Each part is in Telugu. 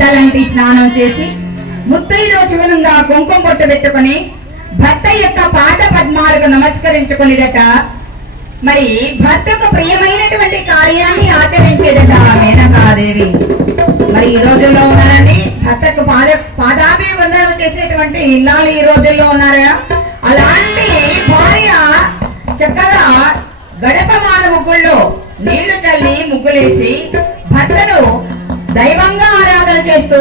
తలంటి స్నానం చేసి ముత్తైదువ చివరంగా కుంకుమ పొట్టు పెట్టుకుని భర్త యొక్క పాద పద్మాలకు నమస్కరించుకునేదట. మరి భర్తకు ప్రియమైనటువంటి కార్యాన్ని ఆచరించేదట మేనకాదేవి. మరి ఈ రోజుల్లో ఉన్నారండి భర్తకు పాదాభివందనం చేసేటువంటి ఇల్లాలు ఈ రోజుల్లో ఉన్నారా? అలాంటి భార్య చక్కగా గడపమాన ముగ్గుల్లో నీళ్లు చల్లి ముగ్గులేసి భర్తను దైవంగా ఆరాధన చేస్తూ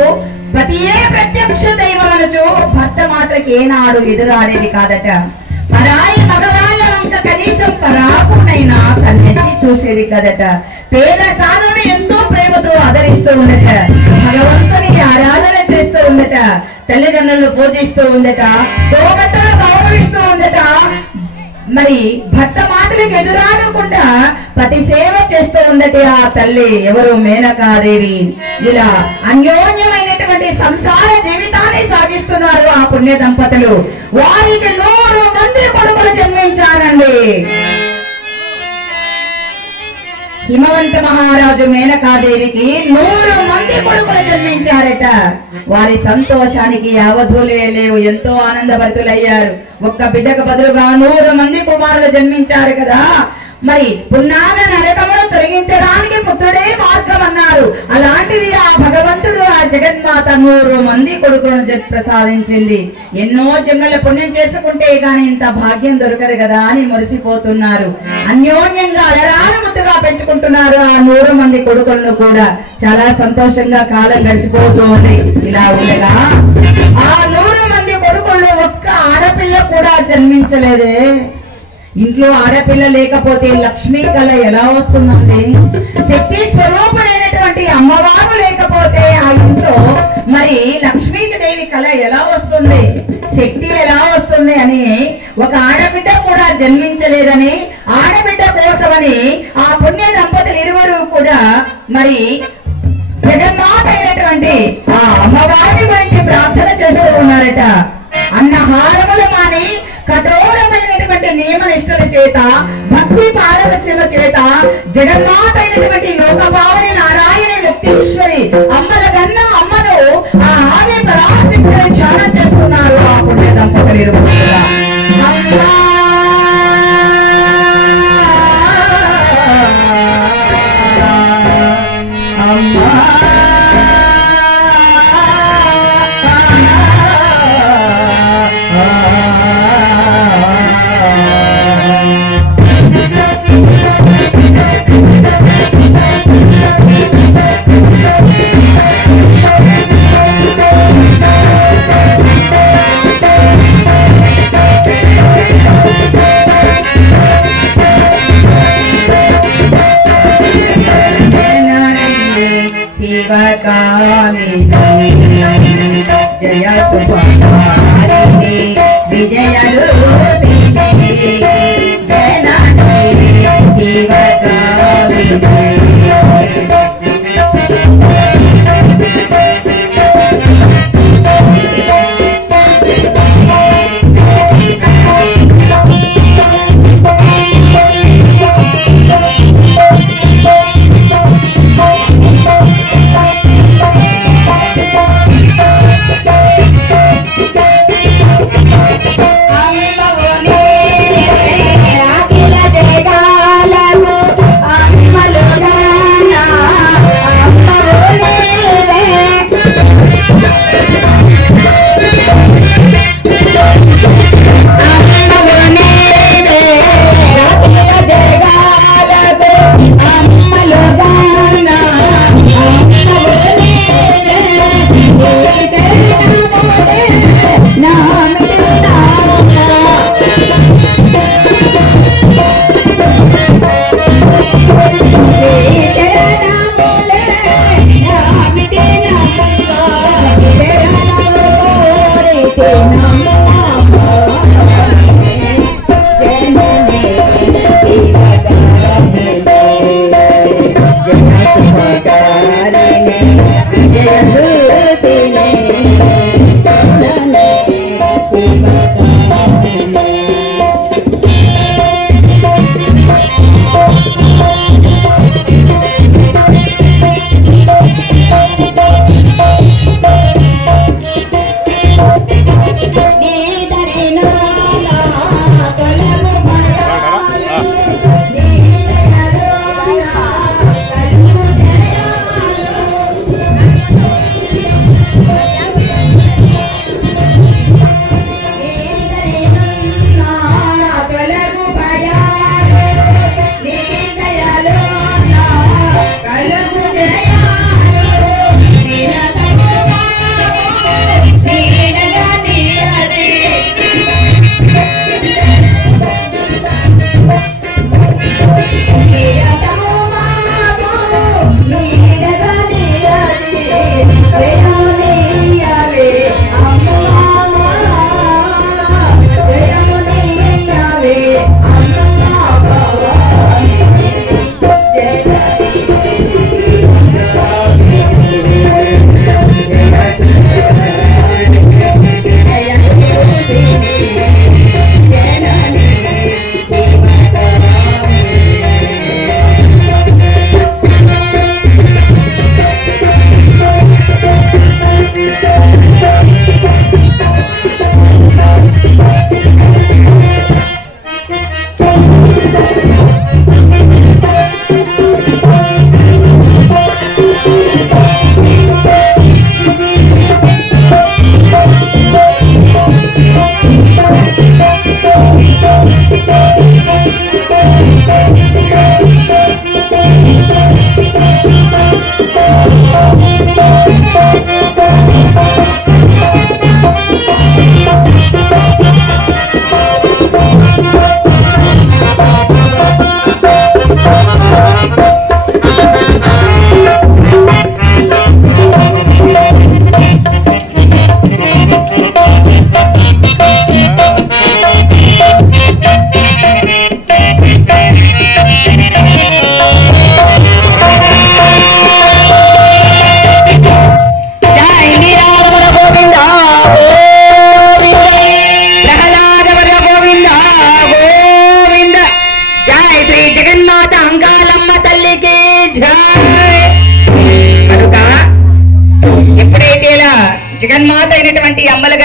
పతియే ప్రత్యక్ష దైవమనుచు భర్త మాత్రకి ఏనాడు ఎదురాడేది కాదట. పరాయి మగవాళ్ళ వంక కనీసం పరాకునైనా కన్నెత్తి చూసేది కదట. పేద సాధువును ఎంతో ప్రేమతో ఆదరిస్తూ ఉందట. భగవంతుని ఆరాధన చేస్తూ ఉందట. తల్లిదండ్రులను పూజిస్తూ ఉందట. తోబట్టను గౌరవిస్తూ ఉందట. మరి భర్త మాటలకు ఎదురాడకుండా పతి సేవ చేస్తూ ఉందట ఆ తల్లి. ఎవరు? మేనకాదేవి. ఇలా అన్యోన్యమైనటువంటి సంసార జీవితాన్ని సాగిస్తున్నారు ఆ పుణ్య దంపతులు. వారికి 100 మంది కొడుకులు జన్మించారండి. హిమవంత మహారాజు మేనకాదేవికి 100 మంది కొడుకులు జన్మించారట. వారి సంతోషానికి అవధులే లేవు. ఎంతో ఆనందభరితులయ్యారు. ఒక్క బిడ్డకు బదులుగా 100 మంది కుమారులు జన్మించారు కదా. మరి పున్నాన నరకమును తొలగించడానికి పుత్రుడే మార్గం అన్నారు. అలాంటిది ఆ భగవంతుడు ఆ జగన్మాత 100 మంది కొడుకులను ప్రసాదించింది. ఎన్నో జన్మల పుణ్యం చేసుకుంటే గాని ఇంత భాగ్యం దొరకదు కదా అని మురిసిపోతున్నారు. అన్యోన్యంగా అలరాన ముద్దుగా పెంచుకుంటున్నారు ఆ 100 మంది కొడుకులను కూడా. చాలా సంతోషంగా కాలం గడిచిపోతుంది. ఇలా ఉండగా ఆ 100 మంది కొడుకుల్లో ఒక్క ఆడపిల్ల కూడా జన్మించలేదే. ఇంట్లో ఆడపిల్ల లేకపోతే లక్ష్మీ కళ ఎలా వస్తుందండి? శక్తి స్వరూపుడైనటువంటి అమ్మవారు లేకపోతే ఆ ఇంట్లో మరి లక్ష్మీదేవి కళ ఎలా వస్తుంది? శక్తి ఎలా వస్తుంది అని ఒక ఆడబిడ్డ కూడా జన్మించలేదని ఆడబిడ్డ కోసమని ఆ పుణ్య దంపతులు ఇరువురు కూడా మరి జగన్మాత అయినటువంటి ఆ అమ్మవారి గురించి ప్రార్థన చేస్తూ ఉన్నారట. అన్నహారములు మాని కఠోరమైనటువంటి నియమ నిష్ఠల చేత భక్తి పారవస్యల చేత జగన్మాత అయినటువంటి లోకభావని నారాయణి ముక్తీశ్వరి అమ్మల కన్న అమ్మను ఆ ఆది పరాశక్తిని ధ్యానం చేస్తున్నారు ఆ పుణ్య దంపతులు. జయ సుభారిణి విజయలు అమ్మ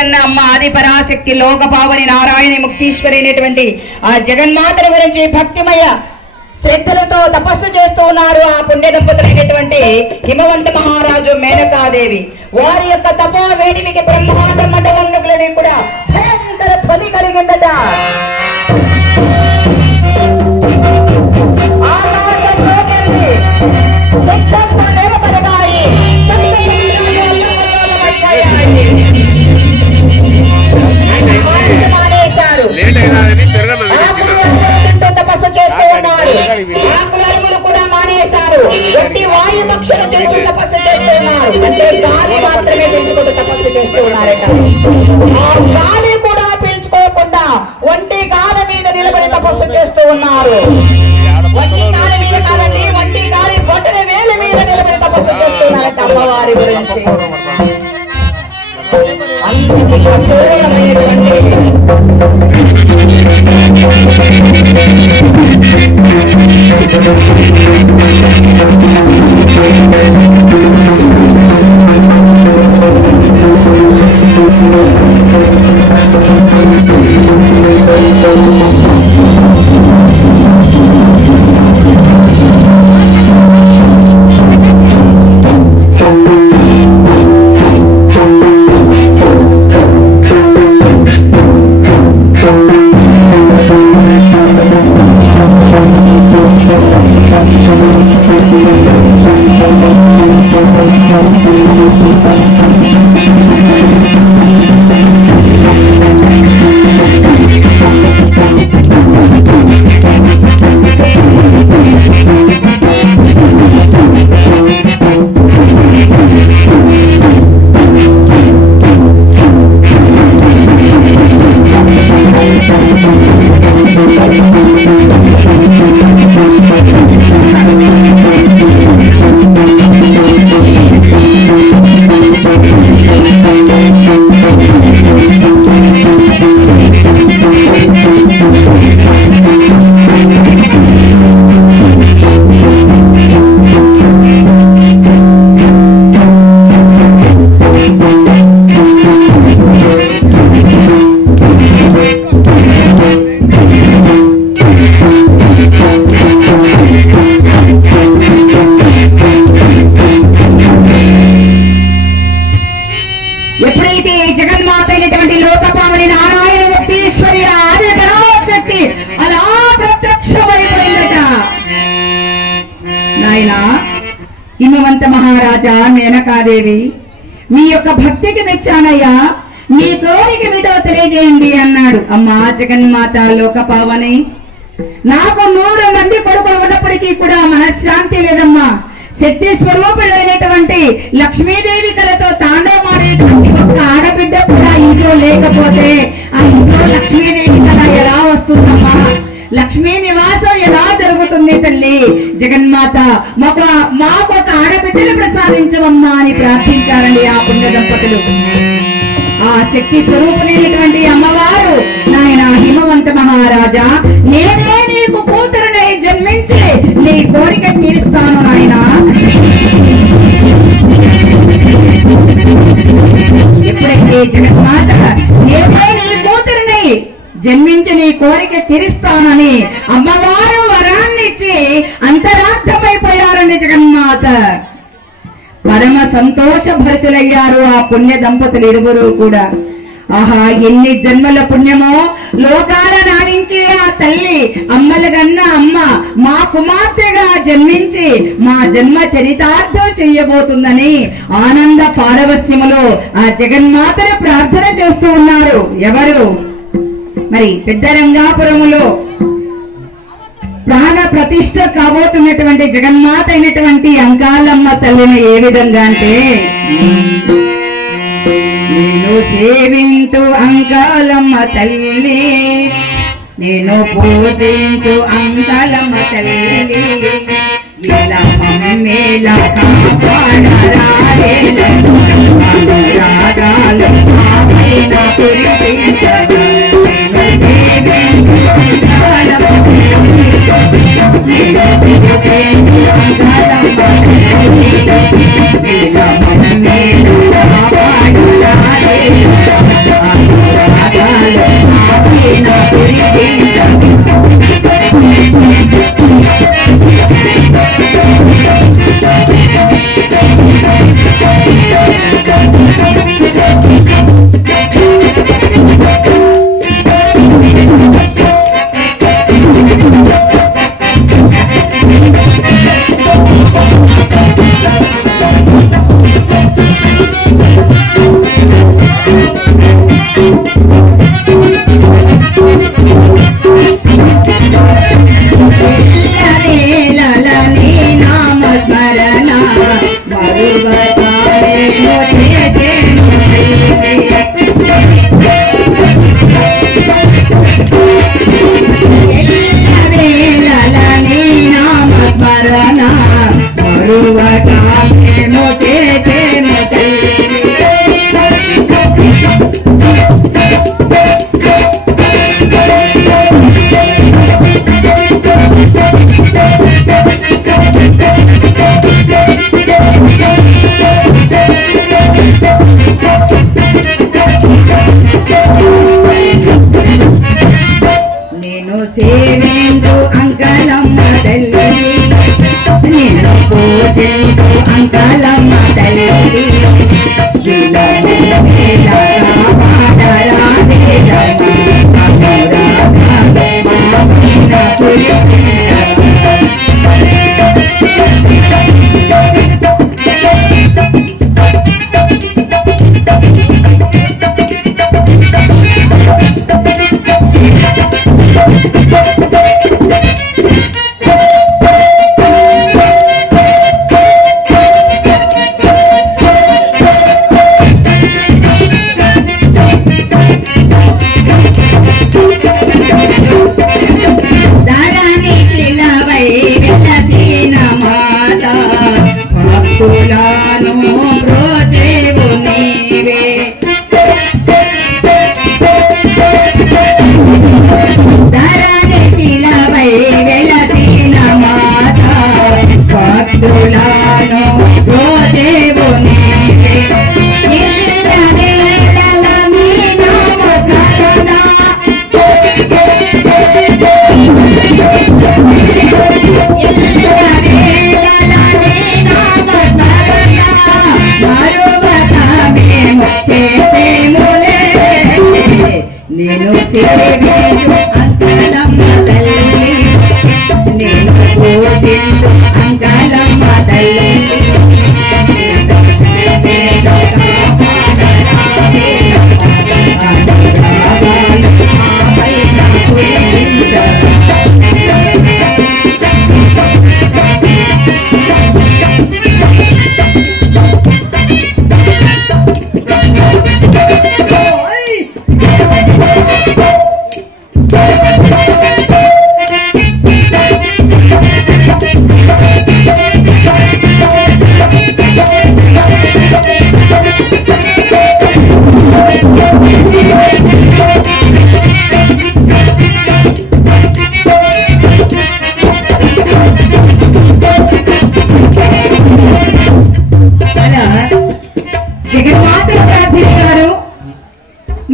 కన్న అమ్మ ఆది పరాశక్తి లోక పావని నారాయణి ముక్తీశ్వరి అయినటువంటి ఆ జగన్మాతను గురించి భక్తిమయ శ్రద్ధలతో తపస్సు చేస్తూ ఉన్నారు ఆ పుణ్య దంపతులైనటువంటి హిమవంత మహారాజు మేనకాదేవి. వారి యొక్క తపో వేడిమికి బ్రహ్మాండ మండలంలోని కూడా భయంకర ధ్వని కలిగిందట. తపస్సు చేస్తూ ఉన్నారు. ఆకులరువులు కూడా మానేశారు. గట్టి వాయు పక్షులు చేస్తూ తపస్సు చేస్తున్నారు. అంటే గాలి మాత్రమే పీల్చుకుంటూ తపస్సు చేస్తూ ఉన్నారట. ఆ గాలి కూడా పీల్చుకోకుండా ఒంటి గాలి మీద నిలబడి తపస్సు చేస్తూ ఉన్నారు. ఒంటి గాలి మీద కాదండి, ఒంటి గాలి బొట్టల వేల మీద నిలబడి తపస్సు చేస్తున్నారట అమ్మవారి గురించి. అంతటి కఠోరమైనటువంటి హిమవంత మహారాజా మేనకాదేవి, మీ యొక్క భక్తికి మెచ్చానయ్యా, మీ కోరిక మీతో తెలియజేయండి అన్నాడు. అమ్మా జగన్మాత లోక పావని, నాకు 100 మంది కొడుకులు ఉన్నప్పటికీ కూడా మనశ్శాంతి లేదమ్మా. శక్తి స్వరూపుడైనటువంటి లక్ష్మీదేవి కలతో తాండవమాడేటువంటి ఒక్క ఆడబిడ్డ కూడా ఇంట్లో లేకపోతే ఆ ఇంట్లో లక్ష్మీదేవి కళ ఎలా వస్తుందమ్మా? లక్ష్మీ నివాసం ఎలా జరుగుతుంది తల్లి? జగన్మాత మాకు ఒక ఆడబిడ్డను ప్రసాదించవమ్మా అని ప్రార్థించారండి ఆ పుణ్య దంపతులు. ఆ శక్తి స్వరూపులైనటువంటి అమ్మవారు, నాయన హిమవంత మహారాజా, నేనే నీకు కూతురునై జన్మించి నీ కోరిక తీరుస్తాను నాయన. ఎప్పుడైతే జగన్మాత నేనే నీ కూతురునై జన్మించి నీ కోరిక తీరుస్తానని అమ్మవారు వరాన్నిచ్చి అంతరార్థమైపోయారండి జగన్మాత. పరమ సంతోష భరితులయ్యారు ఆ పుణ్య దంపతులు ఇరువురు కూడా. ఆహా, ఎన్ని జన్మల పుణ్యమో! లోకాల నాడించి ఆ తల్లి అమ్మలగన్న అమ్మ మా కుమార్తెగా జన్మించి మా జన్మ చరితార్థం చెయ్యబోతుందని ఆనంద పారవస్యములో ఆ జగన్మాతను ప్రార్థన చేస్తూ ఉన్నారు. ఎవరు? మరి పెద్దరంగాపురములో ప్రాణ ప్రతిష్ఠ కాబోతున్నటువంటి జగన్మాత అయినటువంటి అంకాలమ్మ తల్లిని ఏ విధంగా అంటే, నేను సేవింతు అంకాలమ్మ తల్లి, నేను పూజింతు అంకాలమ్మ తల్లి, ఇలా మమ్మేల కాపాడరాలేలను రాగాలు ఆమెన కురిపించదు.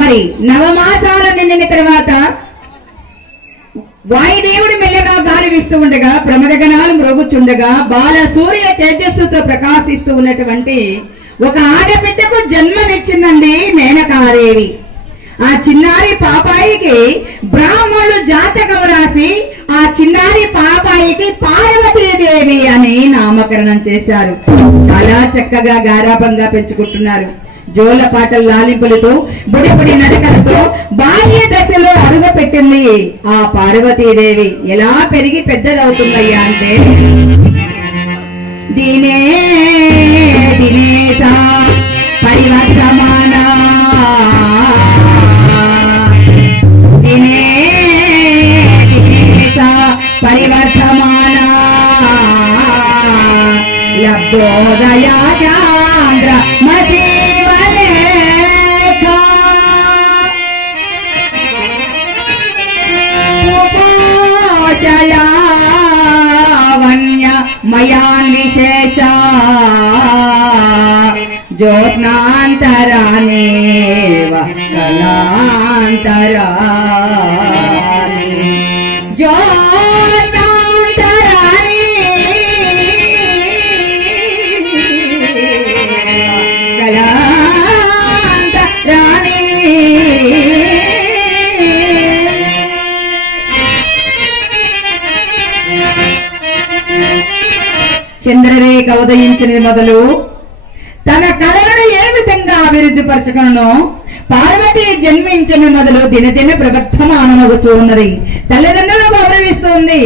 మరి నవమాసాల నిండిన తర్వాత వాయుదేవుడు మెల్లగా గాలి వీస్తూ ఉండగా ప్రమదగణాలు మ్రోగుచుండగా బాల సూర్య తేజస్సుతో ప్రకాశిస్తూ ఉన్నటువంటి ఒక ఆడబిడ్డకు జన్మనిచ్చిందండి మేనకాదేవి. ఆ చిన్నారి పాపాయికి బ్రాహ్మణులు జాతకం రాసి ఆ చిన్నారి పాపాయికి పార్వతీదేవి అని నామకరణం చేశారు. చాలా చక్కగా గారాభంగా పెంచుకుంటున్నారు. జోల పాటల లాలింపులతో బుడిబుడి నడకలతో బాల్య దశలో అడుగు పెట్టింది ఆ పార్వతీదేవి. ఎలా పెరిగి పెద్దదవుతుందయ్యా అంటే దీనే దినేశ పరివర్తమానా దినే దినేశ పరివర్తమానా లబ్ధోదయా చాంద్ర మసి మయాన్విశేష జ్యోత్నాంతరానేవ కళాంతరాని జ్యోత్నాంతరాని ఉదయించినది మొదలు తన కళలను ఏ విధంగా అభివృద్ధి పరచుకును పార్వతి జన్మించిన మొదలు దినదిన ప్రవర్తమానమగుతూ ఉన్నది. తల్లిదండ్రులు గౌరవిస్తుంది,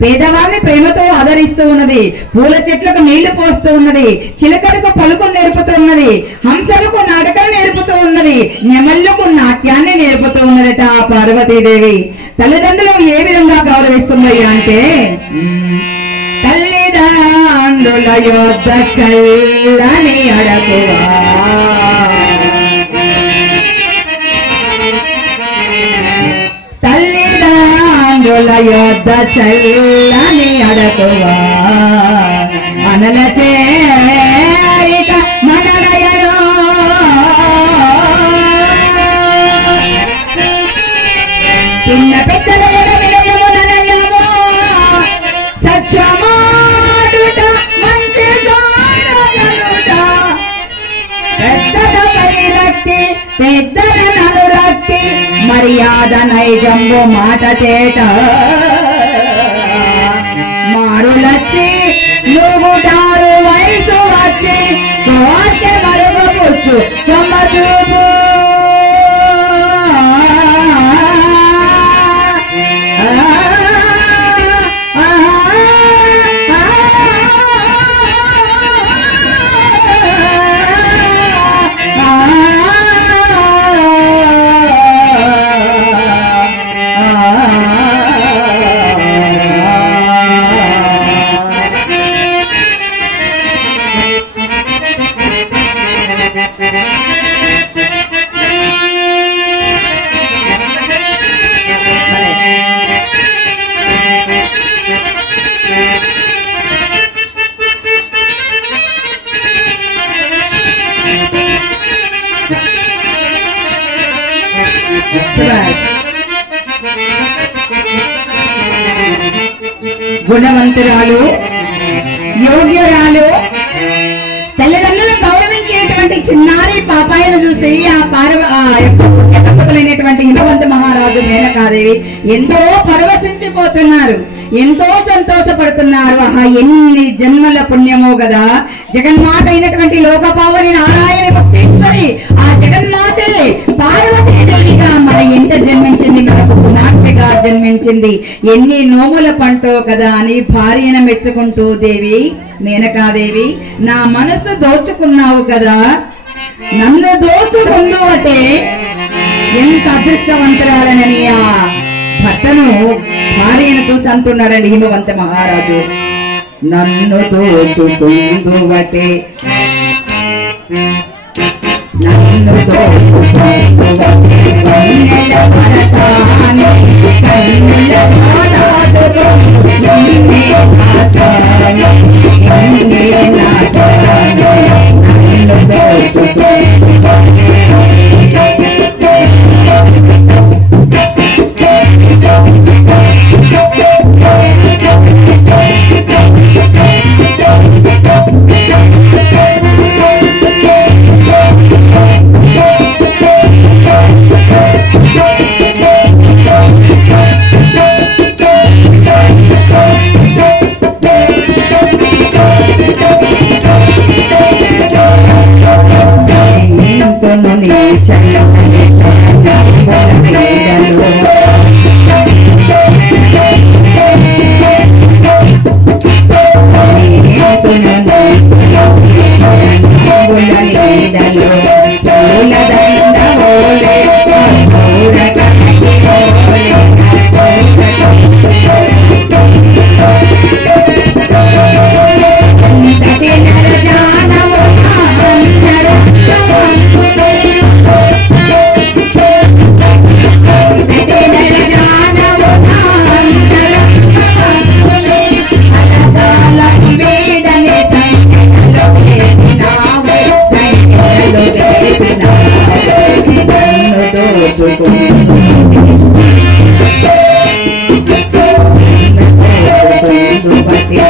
పేదవారిని ప్రేమతో ఆదరిస్తూ ఉన్నది, పూల చెట్లకు నీళ్లు పోస్తూ ఉన్నది, చిలకలకు పలుకు నేర్పుతూ ఉన్నది, హంసలకు నాటకం నేర్పుతూ ఉన్నది, నెమళ్లకు నాట్యాన్ని నేర్పుతూ ఉన్నదట ఆ పార్వతీదేవి. తల్లిదండ్రులు ఏ విధంగా గౌరవిస్తుంది అంటే తల్లిదండ్రుల యొద్ద చల్లని అడకువా తల్లిదండ్రుల యొద్ద చల్లని అడకువా అనల చేరిక మననయను చిన్న పెద్దల వినయము ననయము సత్యమాడుట మంచి గానగలుట పెద్దలపై రక్తి పెద్దల నలురక్తి మర్యాద నైజంబు మాట చేట మారులచ్చి నువ్వుటారు వయసు వచ్చి కోర్కె మరుగుపుచ్చు కొమ్మ చూపు గుణవంతురాలు, యోగ్యురాలు, తల్లిదండ్రులు గౌరవించేటువంటి చిన్నారి పాపాయను చూసి పుణ్యకసులైనటువంటి హిమవంత మహారాజు మేనకాదేవి ఎంతో పరవశించిపోతున్నారు, ఎంతో సంతోషపడుతున్నారు. ఆహా, ఎన్ని జన్మల పుణ్యమో కదా. జగన్మాత అయినటువంటి లోకపావని నారాయణ భక్తేశ్వరి ఆ జగన్మాతే పార్వతీదేవిగా మన ఎంత జన్మించింది, మనకు కుమార్తెగా జన్మించింది. ఎన్ని నోముల పంటో కదా అని భార్యను మెచ్చుకుంటూ దేవి మేనకాదేవి నా మనసు దోచుకున్నావు కదా, నన్ను దోచుకుందు అంటే ఎంత అదృష్టవంతురాలనని ఆ భర్తను భార్యను చూసి అంటున్నారండి హిమవంత మహారాజు. నన్ను దోచుకుందువటే నన్ను దోచుకుందువటే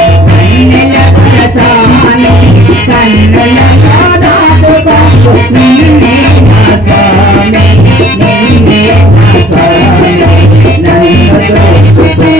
కన్నెల మనసాని కన్నెల మానాదులో నిన్నే ఆసాని నిన్నే నాసాని నన్ను దోచుకుందువటే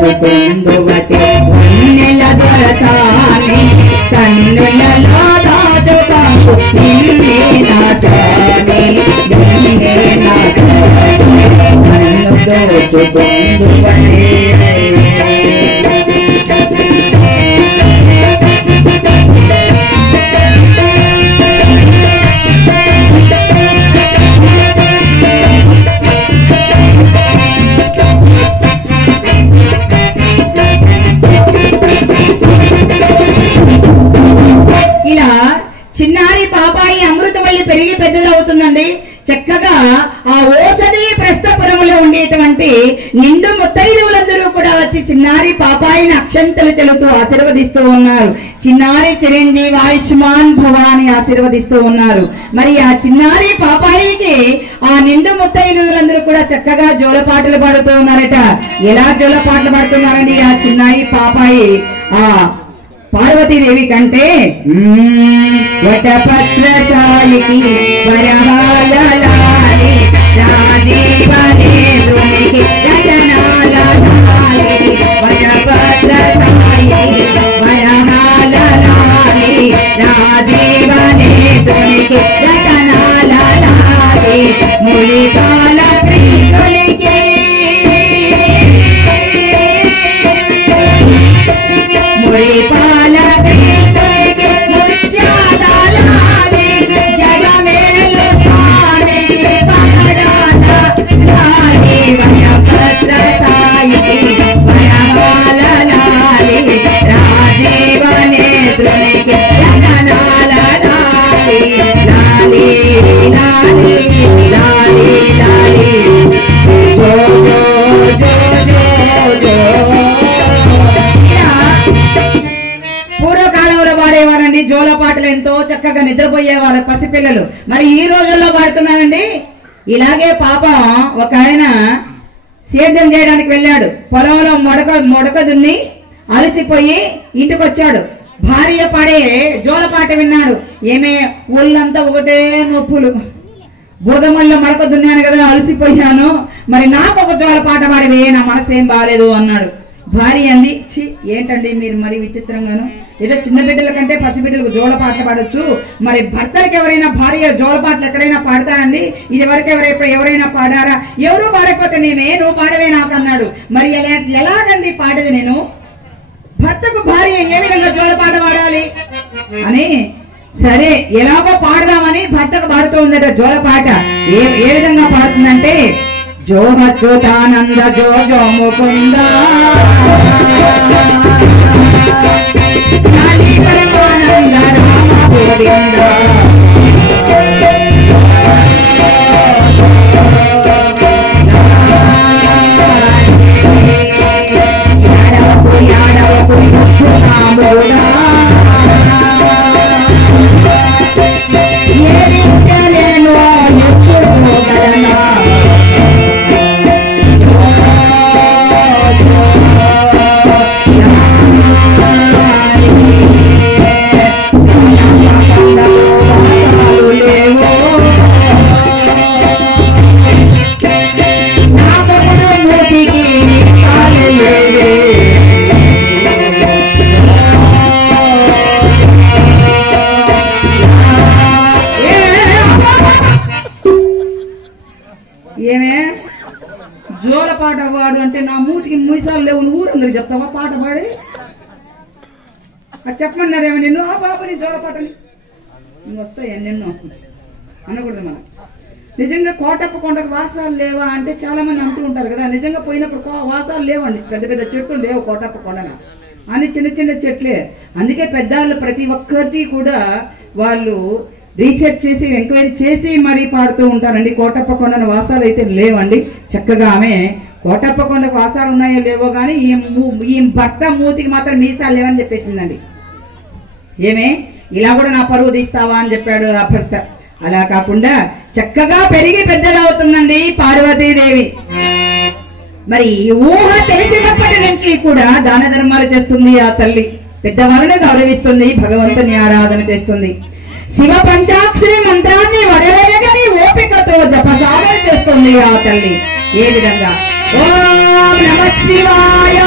దోచుకుందువటే నెల దొరసాని కన్నులలో దాచుకుందు నిన్నే నాటాని నిన్నే నాటాని నన్ను దోచుకుందువటే చిన్నారి పాపాయి అమృతవల్లి పెరిగి పెద్దదవుతుందండి. చక్కగా ఆ ఓసది ప్రస్థపురంలో ఉండేటువంటి నిండు ముత్తైదువులందరూ కూడా వచ్చి చిన్నారి పాపాయిని అక్షంతలు చెలుతూ ఆశీర్వదిస్తూ ఉన్నారు. చిన్నారి చిరంజీవి ఆయుష్మాన్ భవాని ఆశీర్వదిస్తూ ఉన్నారు. మరి ఆ చిన్నారి పాపాయికి ఆ నిండు ముత్తైదువులందరూ కూడా చక్కగా జోలపాటలు పాడుతూ ఉన్నారట. ఎలా జోలపాటలు పాడుతున్నారండి ఆ చిన్నారి పాపాయి? ఆ పార్వతీదేవి కంటే వటపత్రసాయికి వరహాలలాలి రాజీవనేదునికి రతనాలలాలి వటపత్రసాయికి వరహాలలాలి రాజీవనేదునికి రతనాలలాలి ముళిపాల కృష్ణునికి ముళిపాల పూర్వకాలంలో పాడేవారండి జోలపాటలు, ఎంతో చక్కగా నిద్రపోయేవారు పసిపిల్లలు. మరి ఈ రోజుల్లో పాడుతున్నారండి. ఇలాగే పాపం ఒక ఆయన సేద్యం చేయడానికి వెళ్ళాడు. పొలంలో మొడక దున్ని అలసిపోయి ఇంటికి వచ్చాడు. భార్య పాడే జోలపాట విన్నాడు. ఏమే ఒళ్ళంతా ఒకటే నొప్పులు, బురదమల్లో మడక దున్నాను కదా, అలసిపోయాను, మరి నాకు ఒక జోలపాట పాడివే, నా మనసు ఏం బాగాలేదు అన్నాడు. భార్య అంది, ఛీ ఏంటండి మీరు మరి విచిత్రంగాను, ఏదో చిన్న బిడ్డల కంటే పసిబిడ్డలకు జోలపాటలు పాడొచ్చు, మరి భర్తలకు ఎవరైనా భార్య జోలపాటలు ఎక్కడైనా పాడతారండి? ఇది వరకు ఎవరైనా పాడారా? ఎవరు పాడకపోతే నువ్వు పాడవే నాకు అన్నాడు. మరి ఎలాగండి పాడేది నేను? భర్తకు భార్య ఏ విధంగా జోలపాట పాడాలి అని, సరే ఎలాగో పాడదామని భర్తకు పాడుతూ ఉందట జోలపాట. ఏ విధంగా పాడుతుందంటే, జో అచ్యుతానంద జో జో ముకుంద పరమానంద రామ గోవింద జోలపాట వాడు అంటే నా మూతికి మూసాలు లేవు, ఊరందరికి చెప్తావా పాట పాడి? అది చెప్పమన్నారేమో నిన్ను, ఆ బాబుని జోలపాటని వస్తాయి నిన్ను అనకూడదు. మనం నిజంగా కోటప్ప కొండకు వాసాలు లేవా అంటే చాలా మంది అంటూ ఉంటారు కదా. నిజంగా పోయినప్పుడు వాసాలు లేవండి, పెద్ద పెద్ద చెట్లు లేవు కోటప్ప కొండన, అని చిన్న చిన్న చెట్లే. అందుకే పెద్దవాళ్ళు ప్రతి ఒక్కరికి కూడా వాళ్ళు రీసెర్చ్ చేసి ఎంక్వైరీ చేసి మరీ పాడుతూ ఉంటారండి. కోటప్ప కొండన వాసాలు అయితే లేవండి. చక్కగా ఆమె కోటప్ప కొండకు వాసాలు ఉన్నాయో లేవో కానీ ఈ భర్త మూతికి మాత్రం మీసాలు లేవని చెప్పేసిందండి. ఏమే ఇలా కూడా నా పరువు తీస్తావా అని చెప్పాడు ఆ భర్త. అలా కాకుండా చక్కగా పెరిగి పెద్దదవుతుందండి పార్వతీదేవి. మరి ఊహ తెలిసినప్పటి నుంచి కూడా దాన ధర్మాలు చేస్తుంది ఆ తల్లి, పెద్దవాళ్ళని గౌరవిస్తుంది, భగవంతుని ఆరాధన చేస్తుంది. శివ పంచాక్షరి మంత్రాన్ని వడలేయగని ఓపికతో జపసాధన చేస్తుంది ఆ తల్లి. ఏ విధంగా? ఓం నమః శివాయ.